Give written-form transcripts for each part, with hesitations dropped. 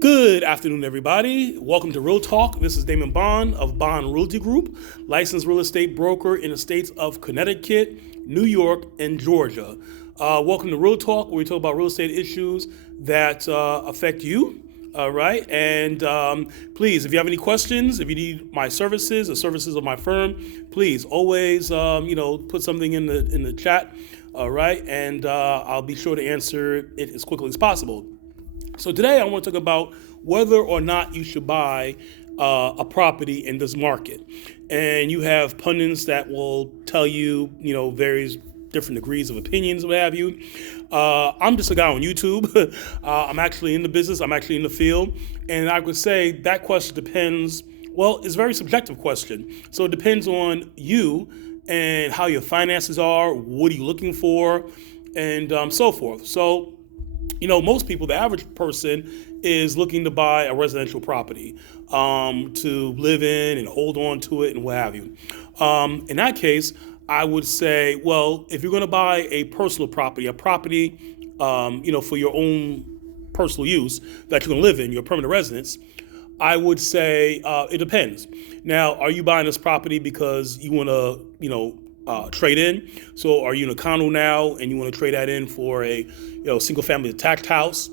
Good afternoon, everybody. Welcome to Real Talk. This is Damon Bond of Bond Realty Group, licensed real estate broker in the states of Connecticut, New York, and Georgia. Welcome to Real Talk, where we talk about real estate issues that affect you. All right, and please, if you have any questions, if you need my services, the services of my firm, please always, put something in the chat. All right, and I'll be sure to answer it as quickly as possible. So today I want to talk about whether or not you should buy a property in this market. And you have pundits that will tell you, various different degrees of opinions, what have you. I'm just a guy on YouTube. I'm actually in the business. I'm actually in the field. And I would say that question depends, well, it's a very subjective question. So it depends on you and how your finances are, what are you looking for, and so forth. So most people, the average person, is looking to buy a residential property to live in and hold on to it and what have you. In that case, I would say, well, if you're going to buy a personal property, a property, for your own personal use that you're going to live in, your permanent residence, I would say it depends. Now, are you buying this property because you want to, trade in? So are you in a condo now and you want to trade that in for a single family detached house?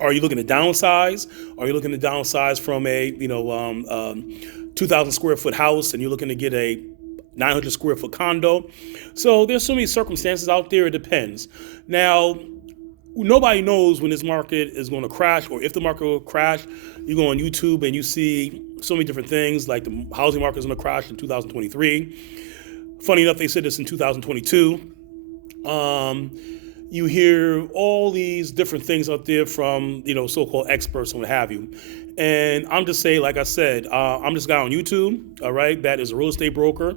Are you looking to downsize? Are you looking to downsize from a 2,000 square foot house and you're looking to get a 900 square foot condo? So there's so many circumstances out there. It depends. Now, nobody knows when this market is going to crash or if the market will crash. You go on YouTube and you see so many different things, like the housing market is going to crash in 2023. Funny enough, they said this in 2022. You hear all these different things out there from, so-called experts and what have you. And I'm just saying, like I said, I'm this guy on YouTube, all right, that is a real estate broker.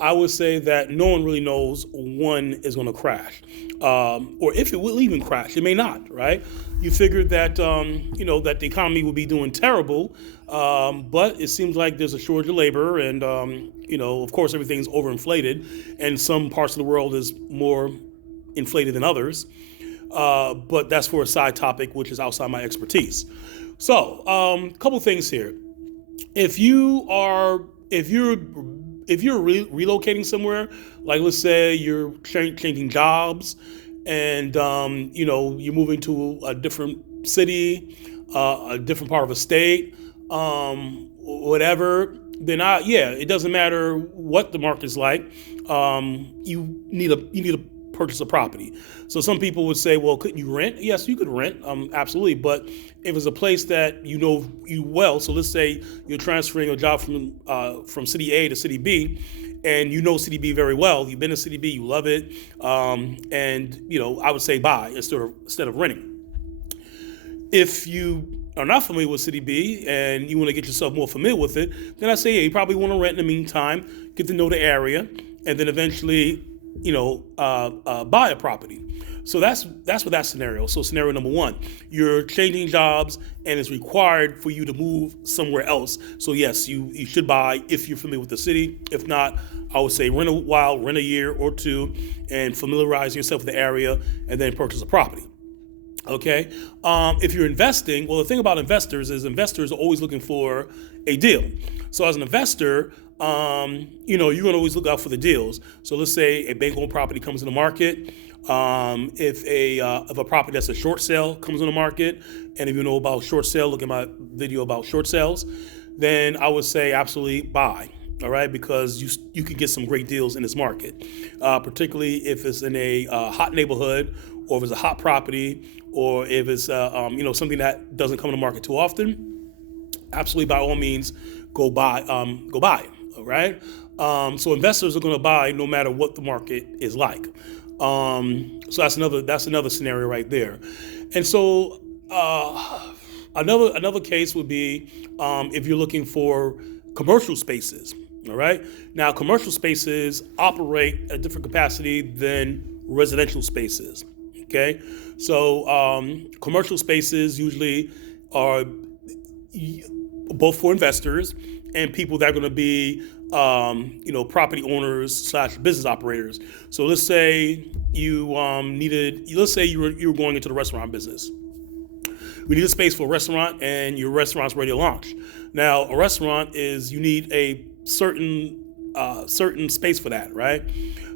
I would say that no one really knows when is going to crash, or if it will even crash. It may not, right? You figured that, that the economy will be doing terrible, but it seems like there's a shortage of labor, and, of course, everything's overinflated, and some parts of the world is more inflated than others. But that's for a side topic, which is outside my expertise. So, a couple things here. If you're relocating somewhere, like let's say you're changing jobs and, you're moving to a different city, a different part of a state, whatever, then it doesn't matter what the market's like. You need to purchase a property. So some people would say, well, couldn't you rent? Yes, you could rent, absolutely. But if it's a place that you well, so let's say you're transferring a job from city A to city B, and you know city B very well, you've been to city B, you love it, and I would say buy instead of renting. If you are not familiar with city B and you want to get yourself more familiar with it, then I say, you probably want to rent in the meantime, get to know the area, and then eventually buy a property. So that's what that scenario. So scenario number one, you're changing jobs and it's required for you to move somewhere else. So yes, you should buy if you're familiar with the city. If not, I would say rent a while, rent a year or two, and familiarize yourself with the area, and then purchase a property. Okay. If you're investing, well, the thing about investors is investors are always looking for a deal. So as an investor, you're going to always look out for the deals. So let's say a bank-owned property comes in the market. If a property that's a short sale comes in the market, and if you know about short sale, look at my video about short sales, then I would say absolutely buy. All right, because you can get some great deals in this market, particularly if it's in a hot neighborhood, or if it's a hot property, or if it's something that doesn't come to the market too often. Absolutely, by all means, go buy. All right. So investors are going to buy no matter what the market is like. So that's another scenario right there. And so another case would be if you're looking for commercial spaces. All right. Now, commercial spaces operate at a different capacity than residential spaces. Okay. So commercial spaces usually are both for investors and people that are going to be, property owners / business operators. So let's say you were going into the restaurant business. We need a space for a restaurant, and your restaurant's ready to launch. Now, a restaurant is, you need a certain space for that, right?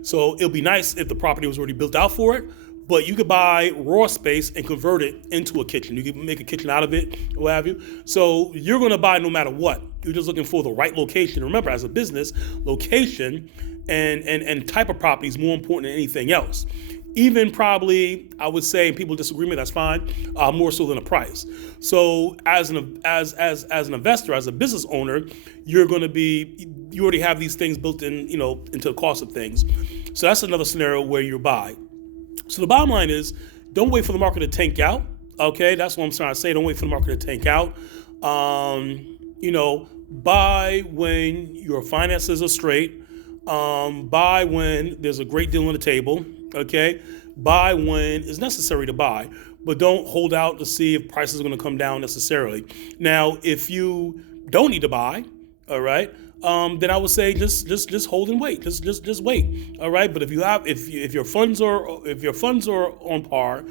So it'll be nice if the property was already built out for it, but you could buy raw space and convert it into a kitchen. You can make a kitchen out of it, or what have you. So you're going to buy no matter what. You're just looking for the right location. Remember, as a business, location and type of property is more important than anything else. Even probably, I would say, people disagree with me, that's fine, more so than a price. So as an investor, as a business owner, you already have these things built in, into the cost of things. So that's another scenario where you buy. So the bottom line is, don't wait for the market to tank out. Okay, that's what I'm trying to say. Don't wait for the market to tank out. Buy when your finances are straight. Buy when there's a great deal on the table. Okay, buy when it's necessary to buy, but don't hold out to see if prices are going to come down necessarily. Now, if you don't need to buy, all right, then I would say just hold and wait. Just wait. All right. But if your funds are on par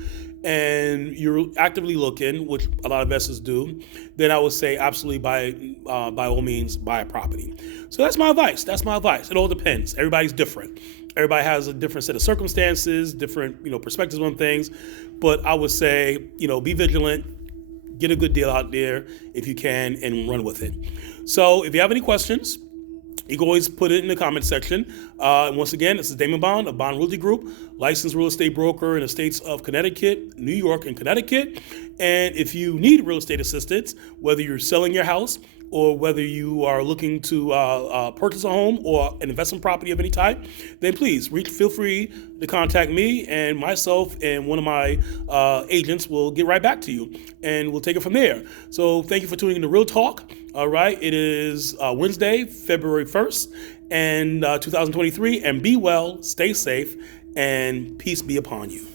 and you're actively looking, which a lot of investors do, then I would say absolutely by all means buy a property. So that's my advice. It all depends. Everybody's different. Everybody has a different set of circumstances, different perspectives on things. But I would say be vigilant. Get a good deal out there if you can and run with it. So if you have any questions, you can always put it in the comment section. Once again, this is Damon Bond of Bond Realty Group, licensed real estate broker in the states of Connecticut, New York, and Connecticut. And if you need real estate assistance, whether you're selling your house or whether you are looking to purchase a home or an investment property of any type, then please feel free to contact me, and myself and one of my agents will get right back to you, and we'll take it from there. So thank you for tuning in to Real Talk. All right, it is Wednesday, February 1st, and 2023, and be well, stay safe, and peace be upon you.